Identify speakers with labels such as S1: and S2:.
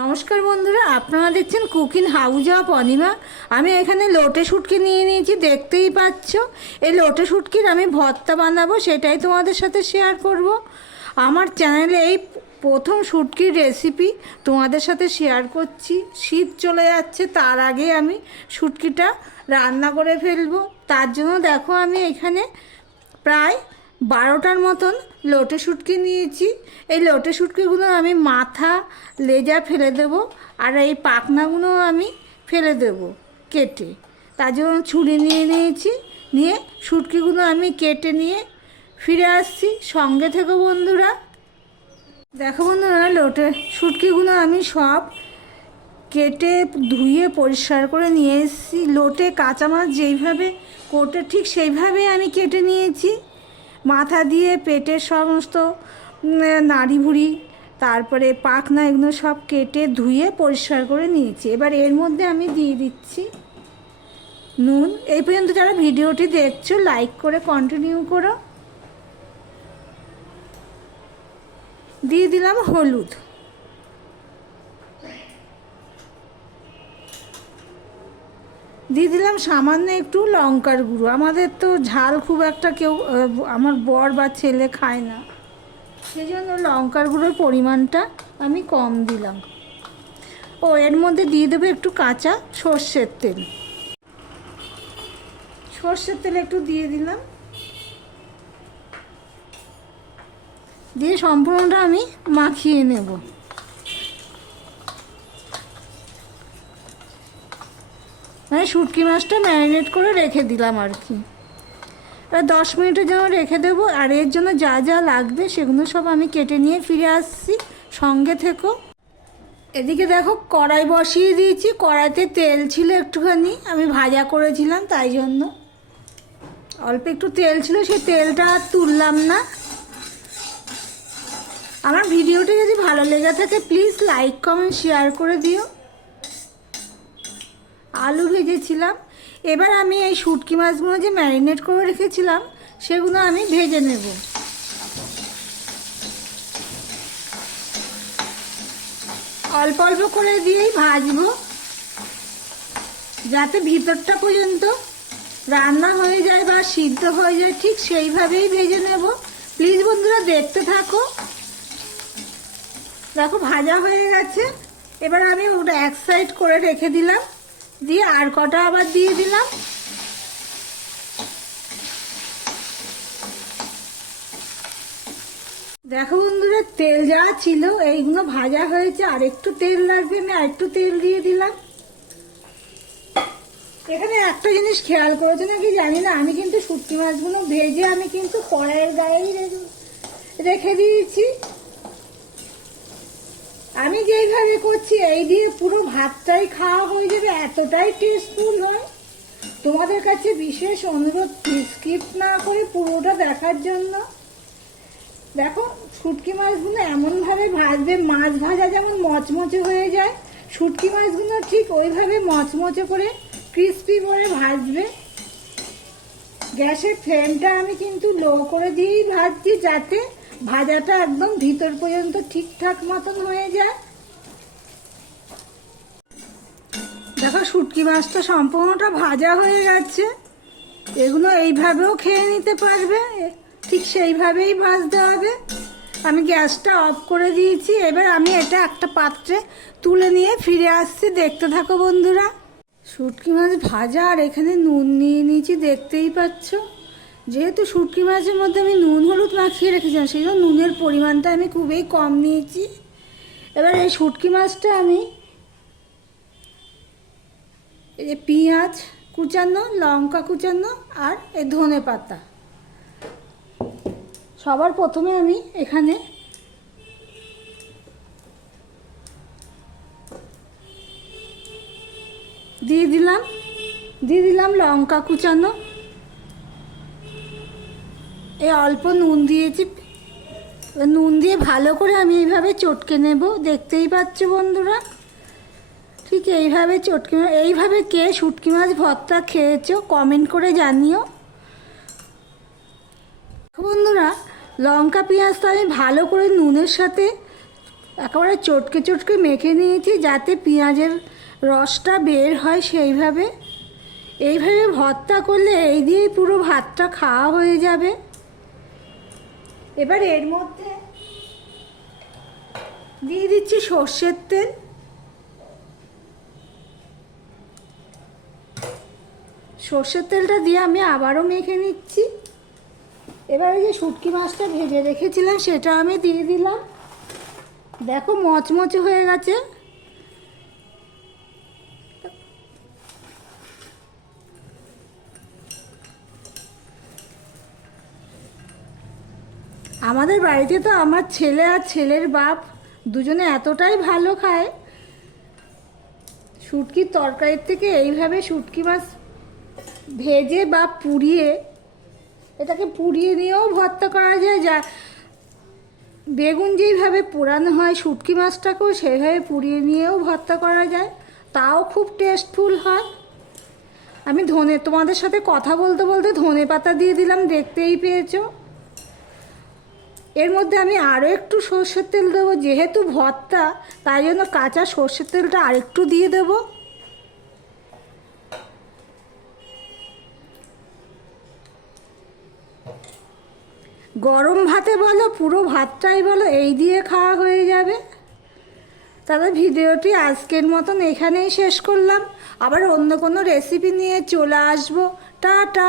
S1: নমস্কার বন্ধুরা, আপনারা দেখছেন কুকিং হাউজ অফ অনিমা। আমি এখানে লোটে শুটকি নিয়ে নিয়েছি, দেখতেই পাচ্ছ। এই লোটে শুটকির আমি ভর্তা বানাবো, সেটাই তোমাদের সাথে শেয়ার করব। আমার চ্যানেলে এই প্রথম শুটকির রেসিপি তোমাদের সাথে শেয়ার করছি। শীত চলে যাচ্ছে, তার আগে আমি শুটকিটা রান্না করে ফেলব। তার জন্য দেখো আমি এখানে প্রায় বারোটার মতন লোটে শুটকি নিয়েছি। এই লোটে শুটকিগুলো আমি মাথা, লেজা ফেলে দেব আর এই পাখনাগুলো আমি ফেলে দেব কেটে। তার জন্য ছুরি নিয়ে নিয়েছি। নিয়ে শুটকিগুলো আমি কেটে নিয়ে ফিরে আসছি সঙ্গে থেকে বন্ধুরা। দেখো বন্ধুরা, লোটে শুটকিগুলো আমি সব কেটে, ধুয়ে, পরিষ্কার করে নিয়ে এসেছি। লোটে কাঁচা মাছ যেইভাবে কোটে ঠিক সেইভাবেই আমি কেটে নিয়েছি। মাথা দিয়ে পেটের সমস্ত নাড়ি ভুড়ি তারপরে পাখনা এগুলো সব কেটে ধুয়ে পরিষ্কার করে নিয়েছি। এবার এর মধ্যে আমি দিয়ে দিচ্ছি নুন। এই পর্যন্ত যারা ভিডিওটি দেখছ, লাইক করে কন্টিনিউ করো। দিয়ে দিলাম হলুদ। দিয়ে দিলাম সামান্য একটু লঙ্কার গুঁড়ো। আমাদের তো ঝাল খুব একটা কেউ আমার বর বা ছেলে খায় না। সেই জন্য লঙ্কার গুঁড়োর পরিমাণটা আমি কম দিলাম। ও, এর মধ্যে দিয়ে দেবো একটু কাঁচা সর্ষের তেল। সর্ষের তেল একটু দিয়ে দিলাম। দিয়ে সম্পূর্ণটা আমি মাখিয়ে নেব। মানে শুটকি মাছটা ম্যারিনেট করে রেখে দিলাম আর কি। এবার দশ মিনিটের জন্য রেখে দেবো আর এর জন্য যা যা লাগবে সেগুলো সব আমি কেটে নিয়ে ফিরে আসছি। সঙ্গে থেকো। এদিকে দেখো কড়াই বসিয়ে দিয়েছি, কড়াইতে তেল ছিল একটুখানি, আমি ভাজা করেছিলাম তাই জন্য। অল্প একটু তেল ছিল, সেই তেলটা আর তুললাম না। আমার ভিডিওটি যদি ভালো লেগে থাকে প্লিজ লাইক কমেন্ট শেয়ার করে দিও। আলু ভেজেছিলাম। এবার আমি এই শুটকি মাছগুলো যে ম্যারিনেট করে রেখেছিলাম, সেগুলো আমি ভেজে নেব। অল্প অল্প করে দিয়েই ভাজবো। যাতে ভিতরটা পর্যন্ত রান্না হয়ে যায় বা সিদ্ধ হয়ে যায়, ঠিক সেইভাবেই ভেজে নেব। প্লিজ বন্ধুরা, দেখতে থাকো। দেখো, ভাজা হয়ে গেছে। এবার আমি ওটা এক সাইড করে রেখে দিলাম। দিয়ে আর কটা আবার দিয়ে দিলাম। দেখো বন্ধুরা, তেল যা ছিল এইগুলো ভাজা হয়েছে, আর একটু তেল লাগবে, আমি আর একটু তেল দিয়ে দিলাম। এখানে একটা জিনিস খেয়াল করেছে নাকি জানি না, আমি কিন্তু শুটকি মাছগুলো ভেজে আমি কিন্তু কড়াইয়ের গায়েই রেখে- রেখে দিয়েছি। আমি যেইভাবে করছি, এই দিয়ে পুরো ভাতটাই খাওয়া হয়ে যাবে, এতটাই টেস্টফুল হয় তোমাদের কাছে বিশেষ অনুরোধ স্কিপ না করে পুরোটা দেখার জন্য। দেখো, শুটকি মাছগুলো এমনভাবে ভাজবে, মাছ ভাজা যেমন মচমচে হয়ে যায়, শুটকি মাছগুলো ঠিক ওইভাবে মচমচে করে ক্রিস্পি করে ভাজবে। গ্যাসের ফ্লেমটা আমি কিন্তু লো করে দিয়েই ভাজছি যাতে ভাজাটা একদম ভিতর পর্যন্ত ঠিকঠাক মতন হয়ে যায়। দেখো শুটকি মাছটা সম্পূর্ণটা ভাজা হয়ে গেছে। এগুলো এইভাবেও খেয়ে নিতে পারবে। ঠিক সেইভাবেই ভাজতে হবে। আমি গ্যাসটা অফ করে দিয়েছি। এবার আমি এটা একটা পাত্রে তুলে নিয়ে ফিরে আসছি। দেখতে থাকো বন্ধুরা। শুটকি মাছ ভাজা আর এখানে নুন নিয়ে নিয়েছি, দেখতেই পাচ্ছ। যেহেতু শুটকি মাছের মধ্যে আমি নুন, হলুদ মাখিয়ে রেখেছিলাম, সেই জন্য নুনের পরিমাণটা আমি খুবই কম নিয়েছি। এবার এই শুটকি মাছটা আমি এই পেঁয়াজ কুচানো, লঙ্কা কুচানো আর এই ধনে পাতা। সবার প্রথমে আমি এখানে দিয়ে দিলাম দিয়ে দিলাম লঙ্কা কুচানো এই অল্প নুন দিয়েছি। নুন দিয়ে ভালো করে আমি এইভাবে চটকে নেব। দেখতেই পাচ্ছ বন্ধুরা? ঠিক এইভাবে চটকে এইভাবে কে শুটকি মাছ ভর্তা খেয়েছো কমেন্ট করে জানিও। বন্ধুরা, লঙ্কা, পেঁয়াজ তো আমি ভালো করে নুনের সাথে একেবারে চটকে চটকে মেখে নিয়েছি যাতে পেঁয়াজের রসটা বের হয় সেইভাবে। এইভাবে ভর্তা করলে এই দিয়েই পুরো ভাতটা খাওয়া হয়ে যাবে। এবার এর মধ্যে দিয়ে দিচ্ছি সর্ষের তেল। সর্ষের তেলটা দিয়ে আমি আবারও মেখে নিচ্ছি। এবার ওই যে শুটকি মাছটা ভেজে রেখেছিলাম, সেটা আমি দিয়ে দিলাম। দেখো মচমচে হয়ে গেছে। আমাদের বাড়িতে তো আমার ছেলে আর ছেলের বাপ দুজনে এতটাই ভালো খায়। শুটকির তরকারির থেকে এইভাবে শুটকি মাছ ভেজে বা পুড়িয়ে, এটাকে পুড়িয়ে নিয়েও ভর্তা করা যায়, যা বেগুন যেইভাবে পোড়ানো হয় শুটকি মাছটাকেও সেইভাবে পুড়িয়ে নিয়েও ভর্তা করা যায়, তাও খুব টেস্টফুল হয়। আমি ধনে, তোমাদের সাথে কথা বলতে বলতে ধনে পাতা দিয়ে দিলাম, দেখতেই পেয়েছ। এর মধ্যে আমি আরও একটু সর্ষের তেল দেবো, যেহেতু ভর্তা, তাই জন্য কাঁচা সর্ষের তেলটা আরেকটু দিয়ে দেবো। গরম ভাতে বলো, পুরো ভাতটাই বলো, এই দিয়ে খাওয়া হয়ে যাবে। তাহলে ভিডিওটি আজকের মতন এখানেই শেষ করলাম। আবার অন্য কোনো রেসিপি নিয়ে চলে আসব। টাটা!